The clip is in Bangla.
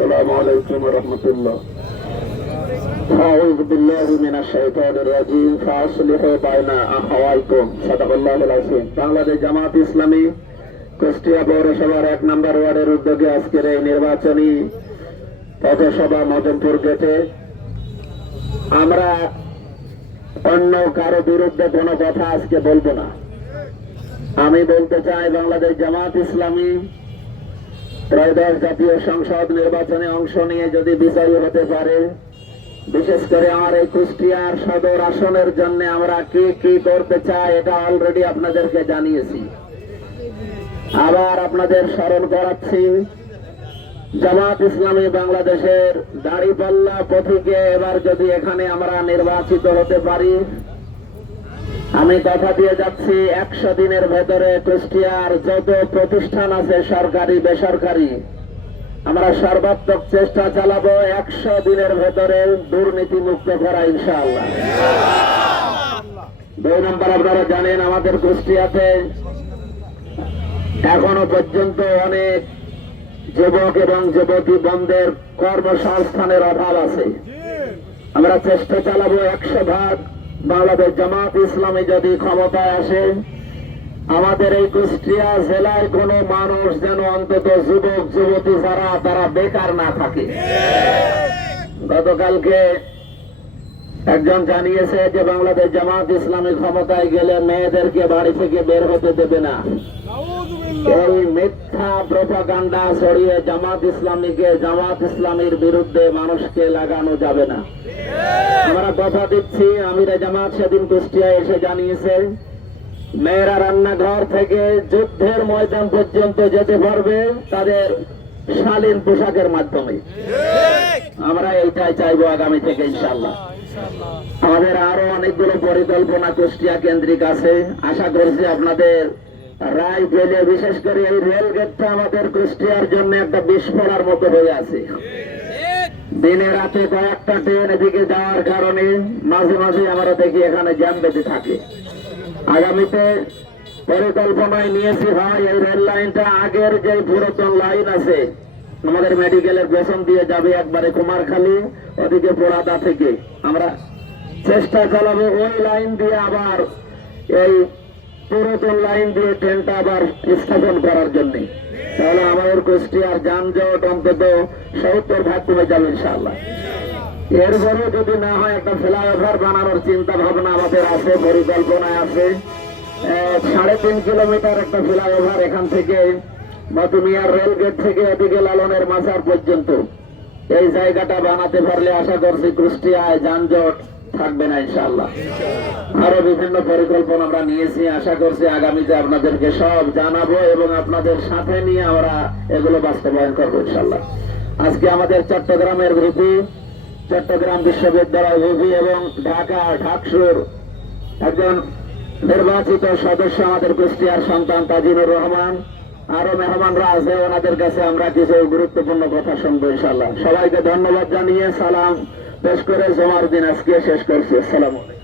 আসসালামু আলাইকুম ওয়া রাহমাতুল্লাহ। আউযু বিল্লাহি মিনাশ শাইতানির রাজীম। ফাসলিহু বাইনা আখাওয়াইকুম। সাদাকাল্লাহুল আযীম। বাংলাদেশ জামাত ইসলামী কুষ্টিয়া পৌরসভার 1 নম্বর ওয়ার্ডের উদ্যোগে আজকের এই নির্বাচনী পথসভা মদনপুর গেটে আমরা অন্য কারো বিরুদ্ধে কোনো কথা আজকে বলবো না। আমি বলতে চাই, বাংলাদেশ জামাত ইসলামী ত্রয়োদশ জাতীয় সংসদ নির্বাচনে অংশ নিয়ে যদি বিজয়ী হতে পারে, বিশেষ করে আমার এই কুষ্টিয়ার সদর আসনের জন্য আমরা কি কি করতে চাই এটা অলরেডি আপনাদেরকে জানিয়েছি। আবার আপনাদের স্মরণ করাচ্ছি, জামাত ইসলামী বাংলাদেশের দাঁড়িপাল্লা পথিকে এবার যদি এখানে আমরা নির্বাচিত হতে পারি, আমি কথা দিয়ে যাচ্ছি 100 দিনের ভেতরে কুষ্টিয়ার যত প্রতিষ্ঠান আছে সরকারি বেসরকারি, আমরা সর্বাত্মক চেষ্টা চালাবো 100 দিনের ভেতরে দুর্নীতি মুক্ত করা ইনশাআল্লাহ। 2 নম্বর, আপনারা জানেন আমাদের কুষ্টিয়াতে এখনো পর্যন্ত অনেক যুবক এবং যুবতী বন্ধের কর্মসংস্থানের অভাব আছে। আমরা চেষ্টা চালাবো 100% বাংলাদেশ জামাত ইসলামী যদি ক্ষমতায় আসে, আমাদের এই কুষ্টিয়া জেলায় কোনো মানুষ যেন অন্তত যুবক যুবতী যারা তারা বেকার না থাকে। গতকালকে একজন জানিয়েছে যে বাংলাদেশ জামাত ইসলামী ক্ষমতায় গেলে মেয়েদেরকে বাড়ি থেকে বের হতে দেবে না। এই মিথ্যা প্রপাগান্ডা ছড়িয়ে জামাত ইসলামীর বিরুদ্ধে মানুষকে লাগানো যাবে না। আমরা কথা দিচ্ছি, আমিরে জামাত সেদিন কুষ্টিয়া এসে জানিয়েছে মেয়েরা রান্নাঘর থেকে যুদ্ধের ময়দান পর্যন্ত যেতে পারবে তাদের শালীন পোশাকের মাধ্যমে। আমরা এইটাই চাইবো আগামী থেকে ইনশাআল্লাহ। আমাদের আরো অনেকগুলো পরিকল্পনা কুষ্টিয়া কেন্দ্রিক আছে। আশা করছি আপনাদের রায় পেলে, বিশেষ করে এই রেল গেটটা আমাদের কুষ্টিয়ার জন্য একটা বিস্ফোরণের মতো হয়ে আছে। দিনে রাতে কয়েকটা ট্রেন এদিকে যাওয়ার কারণে মাঝে মাঝে আমরা দেখি এখানে জ্যাম বেঁধে থাকে। আগামীতে পরিকল্পনায় নিয়েছি ভাই, এই রেল লাইনটা আগের যে পুরাতন লাইন আছে আমাদের মেডিকেলের পেছন দিয়ে যাবে একবারে কুমারখালী ওদিকে পোড়াদা থেকে, আমরা চেষ্টা চালাবো ওই লাইন দিয়ে আবার এই পুরাতন লাইন দিয়ে ট্রেনটা আবার স্থাপন করার জন্য। তাহলে আমাদের কুষ্টিয়ার যানজট অন্তত 70% কমে যাবে ইনশাআল্লাহ। এরপরেও যদি না হয় একটা ফ্লাইওভার বানানোর চিন্তা ভাবনা আমাদের আছে, পরিকল্পনায় আছে। 3.5 কিলোমিটার একটা ফ্লাইওভার এখান থেকে মতুমিয়ার রেল গেট থেকে এদিকে লালনের মাজার পর্যন্ত এই জায়গাটা বানাতে পারলে আশা করছি কুষ্টিয়ায় যানজট থাকবে না ইনশাআল্লাহ। আরো বিভিন্ন পরিকল্পনা আমরা নিয়েছি, আশা করছি আগামীতে আপনাদেরকে সব জানাবো এবং আপনাদের সাথে নিয়ে আমরা এগুলো বাস্তবায়ন করবো ইনশাআল্লাহ। আজকে আমাদের চট্টগ্রামের ভিপি, চট্টগ্রাম বিশ্ববিদ্যালয় ভিপি এবং ঢাকসুর একজন নির্বাচিত সদস্য আমাদের কুষ্টিয়ার সন্তান তাজিনুর রহমান, আরো মেহমানরা আছে, ওনাদের কাছে আমরা কিছু গুরুত্বপূর্ণ কথা শুনবো ইনশাআল্লাহ। সবাইকে ধন্যবাদ জানিয়ে সালাম পেশ করে জমার দিন আজকে শেষ করছি। আসসালামু আলাইকুম।